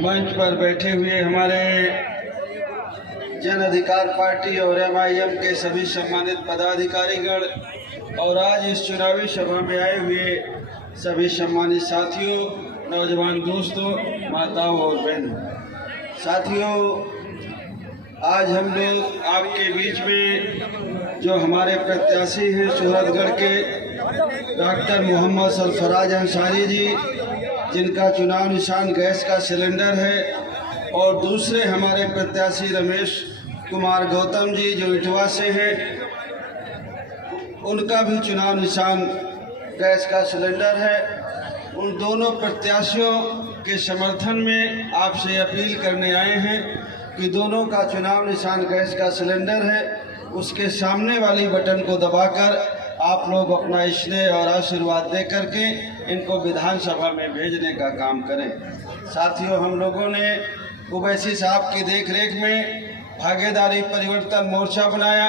मंच पर बैठे हुए हमारे जन अधिकार पार्टी और MIM के सभी सम्मानित पदाधिकारीगण और आज इस चुनावी सभा में आए हुए सभी सम्मानित साथियों, नौजवान दोस्तों, माताओं और बहनों, साथियों, आज हम लोग आपके बीच में जो हमारे प्रत्याशी हैं सूरतगढ़ के डॉक्टर मोहम्मद सरफराज अंसारी जी, जिनका चुनाव निशान गैस का सिलेंडर है, और दूसरे हमारे प्रत्याशी रमेश कुमार गौतम जी जो इटवा से हैं, उनका भी चुनाव निशान गैस का सिलेंडर है। उन दोनों प्रत्याशियों के समर्थन में आपसे अपील करने आए हैं कि दोनों का चुनाव निशान गैस का सिलेंडर है, उसके सामने वाली बटन को दबाकर आप लोग अपना स्नेह और आशीर्वाद दे करके इनको विधानसभा में भेजने का काम करें। साथियों, हम लोगों ने ओवैसी साहब की देखरेख में भागीदारी परिवर्तन मोर्चा बनाया।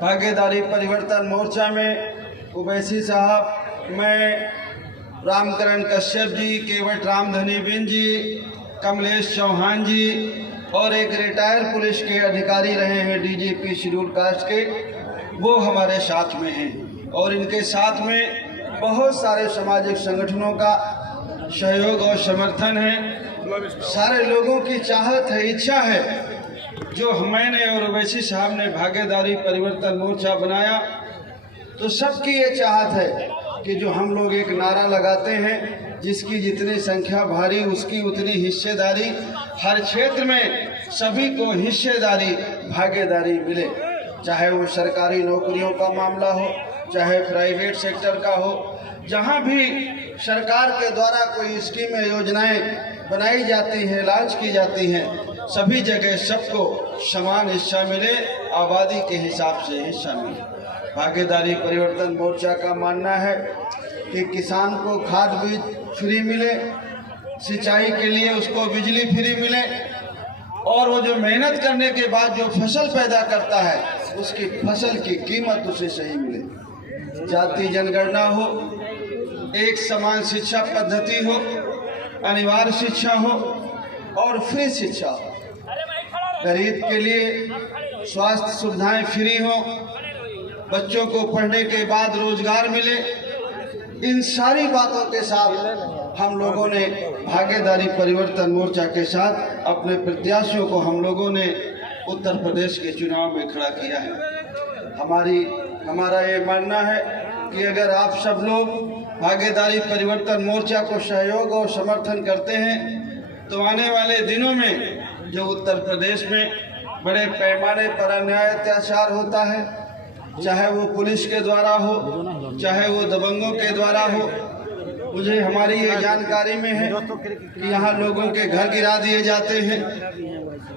भागीदारी परिवर्तन मोर्चा में ओवैसी साहब, मैं, रामकरण कश्यप जी, केवट रामधनी बिन जी, कमलेश चौहान जी और एक रिटायर पुलिस के अधिकारी रहे हैं DGP शेड्यूल कास्ट के, वो हमारे साथ में हैं। और इनके साथ में बहुत सारे सामाजिक संगठनों का सहयोग और समर्थन है। सारे लोगों की चाहत है, इच्छा है। जो मैंने और ओवैसी साहब ने भागीदारी परिवर्तन मोर्चा बनाया, तो सबकी ये चाहत है कि जो हम लोग एक नारा लगाते हैं, जिसकी जितनी संख्या भारी उसकी उतनी हिस्सेदारी, हर क्षेत्र में सभी को हिस्सेदारी, भागीदारी मिले। चाहे वो सरकारी नौकरियों का मामला हो, चाहे प्राइवेट सेक्टर का हो, जहाँ भी सरकार के द्वारा कोई स्कीमें, योजनाएं बनाई जाती हैं, लॉन्च की जाती हैं, सभी जगह सबको समान हिस्सा मिले, आबादी के हिसाब से हिस्सा मिले। भागीदारी परिवर्तन मोर्चा का मानना है कि किसान को खाद बीज फ्री मिले, सिंचाई के लिए उसको बिजली फ्री मिले, और वो जो मेहनत करने के बाद जो फसल पैदा करता है, उसकी फसल की कीमत उसे सही मिले। जाति जनगणना हो, एक समान शिक्षा पद्धति हो, अनिवार्य शिक्षा हो और फ्री शिक्षा हो, गरीब के लिए स्वास्थ्य सुविधाएं फ्री हो, बच्चों को पढ़ने के बाद रोजगार मिले। इन सारी बातों के साथ हम लोगों ने भागीदारी परिवर्तन मोर्चा के साथ अपने प्रत्याशियों को हम लोगों ने उत्तर प्रदेश के चुनाव में खड़ा किया है। हमारा ये मानना है कि अगर आप सब लोग भागीदारी परिवर्तन मोर्चा को सहयोग और समर्थन करते हैं, तो आने वाले दिनों में जो उत्तर प्रदेश में बड़े पैमाने पर अन्याय अत्याचार होता है, चाहे वो पुलिस के द्वारा हो, चाहे वो दबंगों के द्वारा हो, मुझे हमारी ये जानकारी में है कि यहाँ लोगों के घर गिरा दिए जाते हैं।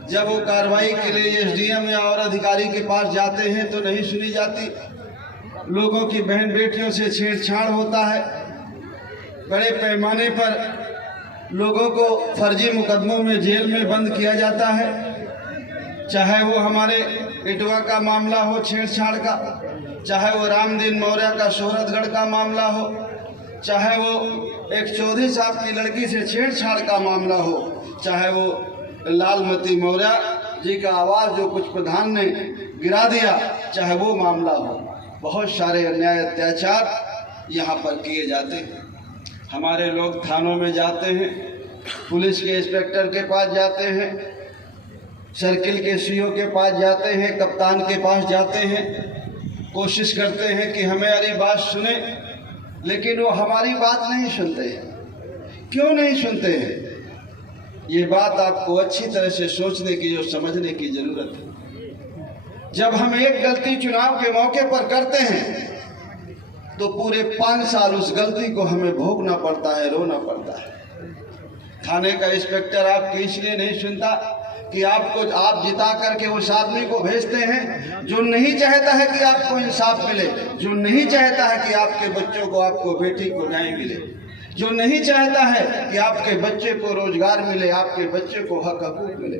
जब वो कार्रवाई के लिए SDM या और अधिकारी के पास जाते हैं तो नहीं सुनी जाती। लोगों की बहन बेटियों से छेड़छाड़ होता है। बड़े पैमाने पर लोगों को फर्जी मुकदमों में जेल में बंद किया जाता है। चाहे वो हमारे इटवा का मामला हो छेड़छाड़ का, चाहे वो रामदीन मौर्य का सूरतगढ़ का मामला हो, चाहे वो एक चौधरी साहब की लड़की से छेड़छाड़ का मामला हो, चाहे वो लालमती मौर्य जी का आवाज़ जो कुछ प्रधान ने गिरा दिया, चाहे वो मामला हो, बहुत सारे अन्याय अत्याचार यहाँ पर किए जाते हैं। हमारे लोग थानों में जाते हैं, पुलिस के इंस्पेक्टर के पास जाते हैं, सर्किल के CO के पास जाते हैं, कप्तान के पास जाते हैं, कोशिश करते हैं कि हमारी बात सुने, लेकिन वो हमारी बात नहीं सुनते हैं। क्यों नहीं सुनते हैं? ये बात आपको अच्छी तरह से सोचने की और समझने की जरूरत है। जब हम एक गलती चुनाव के मौके पर करते हैं, तो पूरे 5 साल उस गलती को हमें भोगना पड़ता है, रोना पड़ता है। थाने का इंस्पेक्टर आपकी इसलिए नहीं सुनता कि आप जिता करके उस आदमी को भेजते हैं जो नहीं चाहता है कि आपको इंसाफ मिले, जो नहीं चाहता है कि आपके बच्चों को, आपको बेटी को न्याय मिले, जो नहीं चाहता है कि आपके बच्चे को रोजगार मिले, आपके बच्चे को हक हकूक मिले।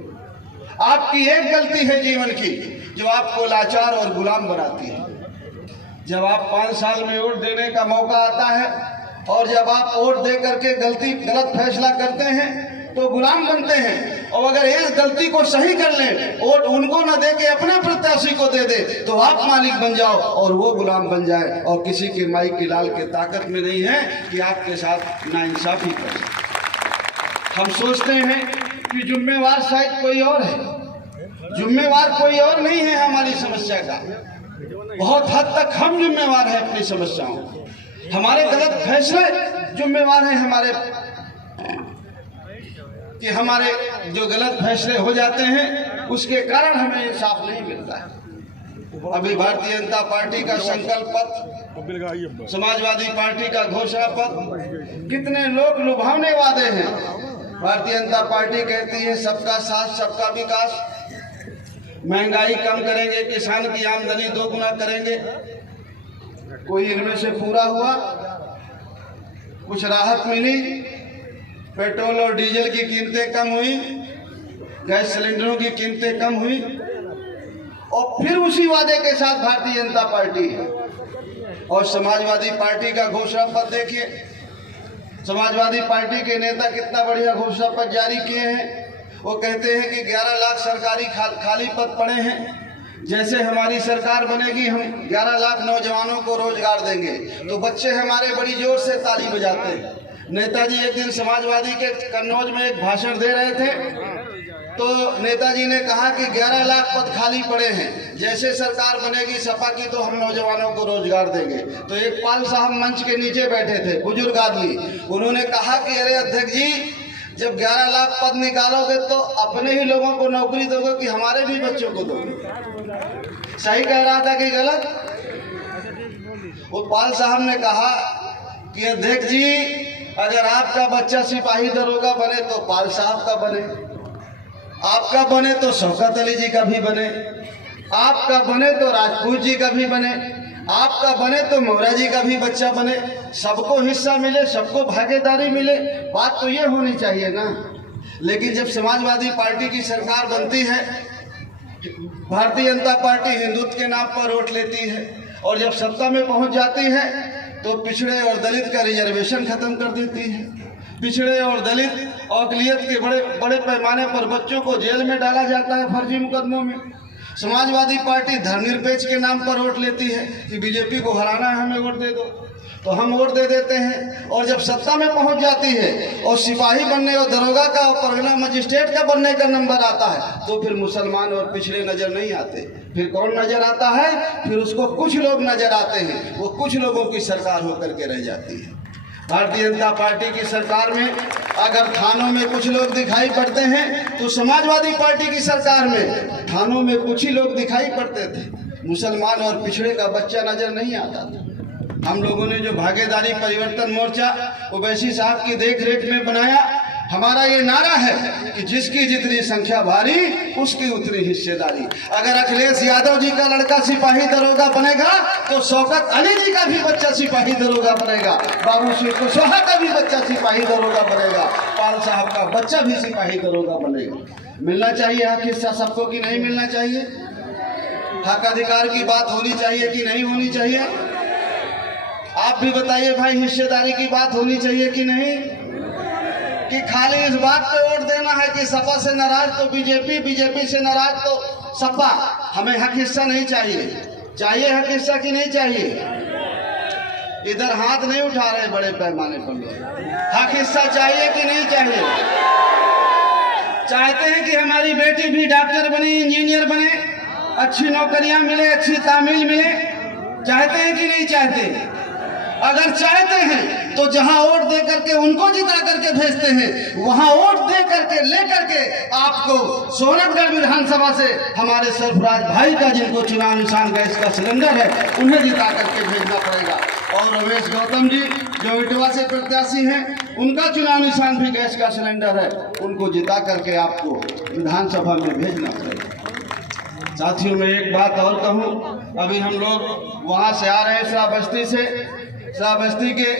आपकी एक गलती है जीवन की जो आपको लाचार और गुलाम बनाती है। जब आप 5 साल में वोट देने का मौका आता है और जब आप वोट दे करके गलत फैसला करते हैं तो गुलाम बनते हैं, और अगर इस गलती को सही कर लें, वोट उनको न दे के अपने प्रत्याशी को दे दे, तो आप मालिक बन जाओ और वो गुलाम बन जाए। और किसी के माई के लाल के ताकत में नहीं है कि आपके साथ नाइंसाफी करे। हम सोचते हैं कि जिम्मेवार शायद कोई और है, जिम्मेवार कोई और नहीं है हमारी समस्या का। बहुत हद तक हम जिम्मेवार हैं अपनी समस्याओं। हमारे गलत फैसले जिम्मेवार हैं हमारे, कि हमारे जो गलत फैसले हो जाते हैं उसके कारण हमें इंसाफ नहीं मिलता है। अभी भारतीय जनता पार्टी का संकल्प पत्र, समाजवादी पार्टी का घोषणा पत्र, कितने लोग लुभावने वादे हैं। भारतीय जनता पार्टी कहती है सबका साथ सबका विकास, महंगाई कम करेंगे, किसान की आमदनी 2 गुना करेंगे। कोई इनमें से पूरा हुआ? कुछ राहत मिली? पेट्रोल और डीजल की कीमतें कम हुई, गैस सिलेंडरों की कीमतें कम हुई, और फिर उसी वादे के साथ भारतीय जनता पार्टी है। और समाजवादी पार्टी का घोषणा पत्र देखिए, समाजवादी पार्टी के नेता कितना बढ़िया घोषणा पत्र जारी किए हैं। वो कहते हैं कि 11 लाख सरकारी खाली पद पड़े हैं, जैसे हमारी सरकार बनेगी हम 11 लाख नौजवानों को रोजगार देंगे। तो बच्चे हमारे बड़ी जोर से ताली बजाते हैं। नेताजी एक दिन समाजवादी के कन्नौज में एक भाषण दे रहे थे, तो नेताजी ने कहा कि 11 लाख पद खाली पड़े हैं, जैसे सरकार बनेगी सपा की तो हम नौजवानों को रोजगार देंगे। तो एक पाल साहब मंच के नीचे बैठे थे, बुजुर्ग आदमी, उन्होंने कहा कि अरे अध्यक्ष जी, जब 11 लाख पद निकालोगे तो अपने ही लोगों को नौकरी दोगे कि हमारे भी बच्चों को दोगे? सही कह रहा था कि गलत? वो पाल साहब ने कहा कि अध्यक्ष जी, अगर आपका बच्चा सिपाही दरोगा बने तो पाल साहब का बने, आपका बने तो शौकत अली जी का भी बने, आपका बने तो राजपूत जी का भी बने, आपका बने तो मोहरा जी का भी बच्चा बने। सबको हिस्सा मिले, सबको भागीदारी मिले, बात तो ये होनी चाहिए ना। लेकिन जब समाजवादी पार्टी की सरकार बनती है, भारतीय जनता पार्टी हिंदुत्व के नाम पर वोट लेती है, और जब सत्ता में पहुंच जाती है तो पिछड़े और दलित का रिजर्वेशन खत्म कर देती है। पिछड़े और दलित और अकलियत के बड़े पैमाने पर बच्चों को जेल में डाला जाता है फर्जी मुकदमों में। समाजवादी पार्टी धर्मनिरपेक्ष के नाम पर वोट लेती है कि बीजेपी को हराना है, हमें वोट दे दो, तो हम वोट दे देते हैं। और जब सत्ता में पहुंच जाती है और सिपाही बनने और दरोगा का और परगना मजिस्ट्रेट का बनने का नंबर आता है, तो फिर मुसलमान और पिछड़े नजर नहीं आते। फिर कौन नजर आता है? फिर उसको कुछ लोग नजर आते हैं, वो कुछ लोगों की सरकार होकर के रह जाती है। भारतीय जनता पार्टी की सरकार में अगर थानों में कुछ लोग दिखाई पड़ते हैं, तो समाजवादी पार्टी की सरकार में थानों में कुछ ही लोग दिखाई पड़ते थे, मुसलमान और पिछड़े का बच्चा नजर नहीं आता था। हम लोगों ने जो भागीदारी परिवर्तन मोर्चा ओवैसी साहब की देखरेख में बनाया, हमारा ये नारा है कि जिसकी जितनी संख्या भारी उसकी उतनी हिस्सेदारी। अगर अखिलेश यादव जी का लड़का सिपाही दरोगा बनेगा तो शौकत अली जी का भी बच्चा सिपाही दरोगा बनेगा, बाबू सिंह कुशवाहा का भी बच्चा सिपाही दरोगा बनेगा, पाल साहब का बच्चा भी सिपाही दरोगा बनेगा। मिलना चाहिए हक हिस्सा सबको कि नहीं मिलना चाहिए? हक अधिकार की बात होनी चाहिए कि नहीं होनी चाहिए? आप भी बताइए भाई, हिस्सेदारी की बात होनी चाहिए कि नहीं? कि खाली इस बात पे वोट देना है कि सपा से नाराज तो बीजेपी, बीजेपी से नाराज तो सपा? हमें हक हिस्सा नहीं चाहिए। चाहिए हक हिस्सा कि नहीं चाहिए? इधर हाथ नहीं उठा रहे बड़े पैमाने पर लोग। हक हिस्सा चाहिए कि नहीं चाहिए? चाहते हैं कि हमारी बेटी भी डॉक्टर बने, इंजीनियर बने, अच्छी नौकरियां मिले, अच्छी तामील मिले? चाहते हैं कि नहीं चाहते? अगर चाहते हैं तो जहां वोट दे करके उनको जिता करके भेजते हैं, वहां वोट दे करके ले करके आपको सोनभद्र विधानसभा से हमारे सरफराज भाई का, जिनको चुनाव निशान गैस का सिलेंडर है, उन्हें जिता करके भेजना पड़ेगा। और रमेश गौतम जी जो इटवा से प्रत्याशी हैं, उनका चुनाव निशान भी गैस का सिलेंडर है, उनको जिता करके आपको विधानसभा में भेजना पड़ेगा। साथियों, मैं एक बात और कहूँ, अभी हम लोग वहाँ से आ रहे हैं श्रावस्ती से। श्रावस्ती के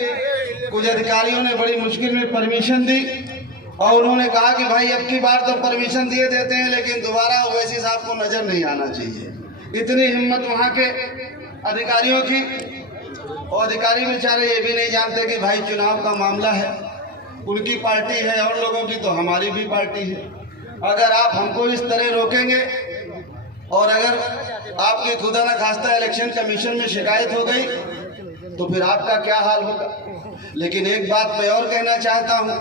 कुछ अधिकारियों ने बड़ी मुश्किल में परमिशन दी और उन्होंने कहा कि भाई अब की बार तो परमिशन दिए देते हैं, लेकिन दोबारा ओवैसी साहब को नजर नहीं आना चाहिए। इतनी हिम्मत वहाँ के अधिकारियों की, और अधिकारी बेचारे ये भी नहीं जानते कि भाई चुनाव का मामला है, उनकी पार्टी है और लोगों की तो हमारी भी पार्टी है। अगर आप हमको इस तरह रोकेंगे और अगर आपकी खुदा न खास्ता इलेक्शन कमीशन में शिकायत हो गई तो फिर आपका क्या हाल होगा। लेकिन एक बात मैं और कहना चाहता हूं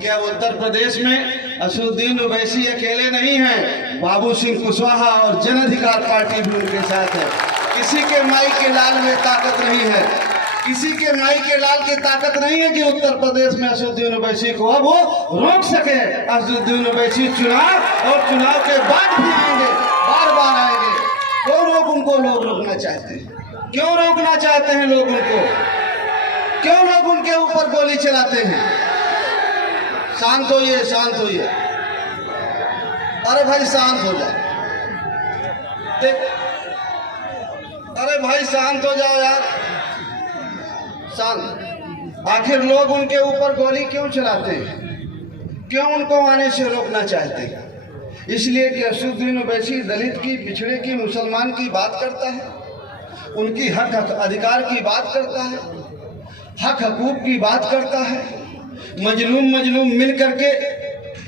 कि अब उत्तर प्रदेश में असदुद्दीन ओवैसी अकेले नहीं हैं, बाबू सिंह कुशवाहा और जन अधिकार पार्टी भी उनके साथ है। किसी के माई के लाल में ताकत नहीं है, किसी के माई के लाल की ताकत नहीं है कि उत्तर प्रदेश में असदुद्दीन ओवैसी को अब वो रोक सके। असदुद्दीन ओवैसी चुनाव और चुनाव के बाद भी आएंगे, बार बार आएंगे। उनको लोग रोकना चाहते हैं, क्यों रोकना चाहते हैं लोग उनको? क्यों लोग उनके ऊपर गोली चलाते हैं? शांत होइए, शांत होइए। अरे भाई शांत हो जाओ, अरे भाई शांत हो जाओ यार, शांत। आखिर लोग उनके ऊपर गोली क्यों चलाते हैं? क्यों उनको आने से रोकना चाहते हैं? इसलिए कि असदुद्दीन ओवैसी दलित की, पिछड़े की, मुसलमान की बात करता है, उनकी हक अधिकार की बात करता है, हक हकूक की बात करता है। मजलूम मिल करके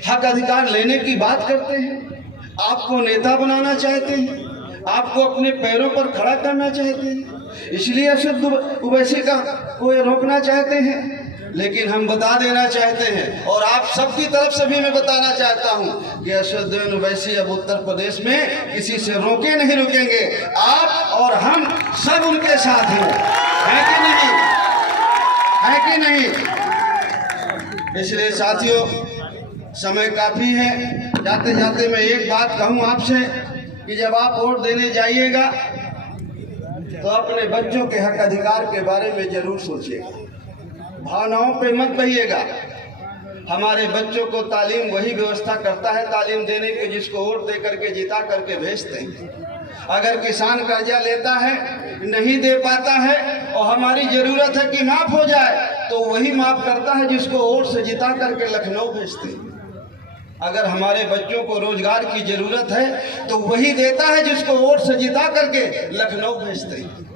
हक अधिकार लेने की बात करते हैं। आपको नेता बनाना चाहते हैं, आपको अपने पैरों पर खड़ा करना चाहते हैं, इसलिए असदुद्दीन ओवैसी का को रोकना चाहते हैं। लेकिन हम बता देना चाहते हैं और आप सबकी तरफ से भी मैं बताना चाहता हूं कि असदुद्दीन ओवैसी अब उत्तर प्रदेश में किसी से रोके नहीं रुकेंगे। आप और हम सब उनके साथ हैं, है कि नहीं? है कि नहीं? इसलिए साथियों, समय काफी है। जाते जाते मैं एक बात कहूं आपसे कि जब आप वोट देने जाइएगा तो अपने बच्चों के हक अधिकार के बारे में जरूर सोचिएगा, भावनाओं पे मत बहिएगा। हमारे बच्चों को तालीम वही व्यवस्था करता है तालीम देने की जिसको वोट दे करके जिता करके भेजते हैं। अगर किसान कर्जा लेता है, नहीं दे पाता है और हमारी जरूरत है कि माफ हो जाए, तो वही माफ करता है जिसको वोट से जिता करके लखनऊ भेजते हैं। अगर हमारे बच्चों को रोजगार की जरूरत है तो वही देता है जिसको वोट से जिता करके लखनऊ भेजते हैं।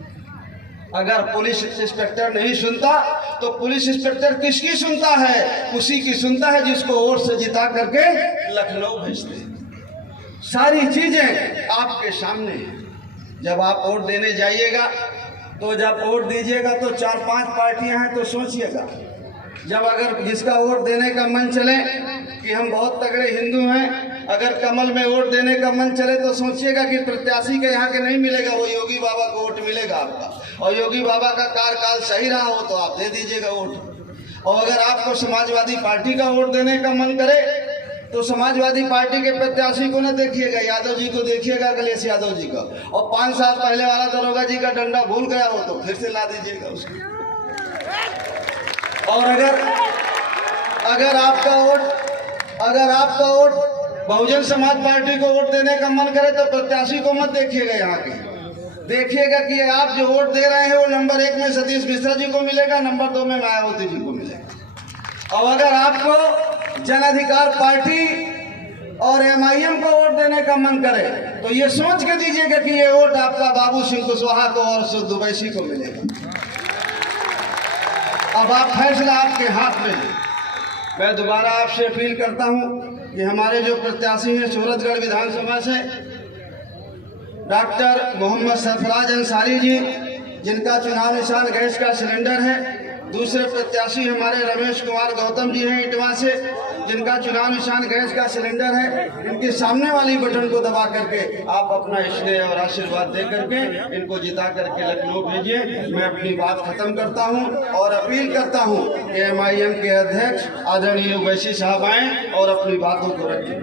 अगर पुलिस इंस्पेक्टर नहीं सुनता तो पुलिस इंस्पेक्टर किसकी सुनता है? उसी की सुनता है जिसको वोट से जिता करके लखनऊ भेजते हैं। सारी चीजें आपके सामने हैं। जब आप वोट देने जाइएगा तो जब वोट दीजिएगा तो 4-5 पार्टियां हैं तो सोचिएगा। जब अगर जिसका वोट देने का मन चले कि हम बहुत तगड़े हिंदू हैं, अगर कमल में वोट देने का मन चले तो सोचिएगा कि प्रत्याशी के यहाँ के नहीं मिलेगा, वो योगी बाबा को वोट मिलेगा आपका, और योगी बाबा का कार्यकाल सही रहा हो तो आप दे दीजिएगा वोट। और अगर आपको समाजवादी पार्टी का वोट देने का मन करे तो समाजवादी पार्टी के प्रत्याशी को न देखिएगा, यादव जी को देखिएगा, अखिलेश यादव जी का। और 5 साल पहले वाला दरोगा जी का डंडा भूल गया हो तो फिर से ला दीजिएगा उसको। और अगर आपका वोट बहुजन समाज पार्टी को वोट देने का मन करे तो प्रत्याशी को मत देखिएगा, यहाँ के देखिएगा कि आप जो वोट दे रहे हैं वो नंबर 1 में सतीश मिश्रा जी को मिलेगा, नंबर 2 में मायावती जी को मिलेगा। और अगर आपको जन अधिकार पार्टी और MIM को वोट देने का मन करे तो ये सोच के दीजिएगा कि ये वोट आपका बाबू सिंह कुशवाहा को और असदुद्दीन ओवैसी को मिलेगा। अब आप फैसला आपके हाथ में है। मैं दोबारा आपसे अपील करता हूं कि हमारे जो प्रत्याशी हैं सूरतगढ़ विधानसभा से डॉक्टर मोहम्मद सरफराज अंसारी जी, जिनका चुनाव निशान गैस का सिलेंडर है। दूसरे प्रत्याशी हमारे रमेश कुमार गौतम जी हैं इटवा से, जिनका चुनाव निशान गैस का सिलेंडर है। इनके सामने वाली बटन को दबा करके आप अपना स्नेह और आशीर्वाद दे करके इनको जिता करके लखनऊ भेजिए। मैं अपनी बात खत्म करता हूं और अपील करता हूं कि MIM के अध्यक्ष आदरणीय ओवैसी साहब आएं और अपनी बातों को रखें।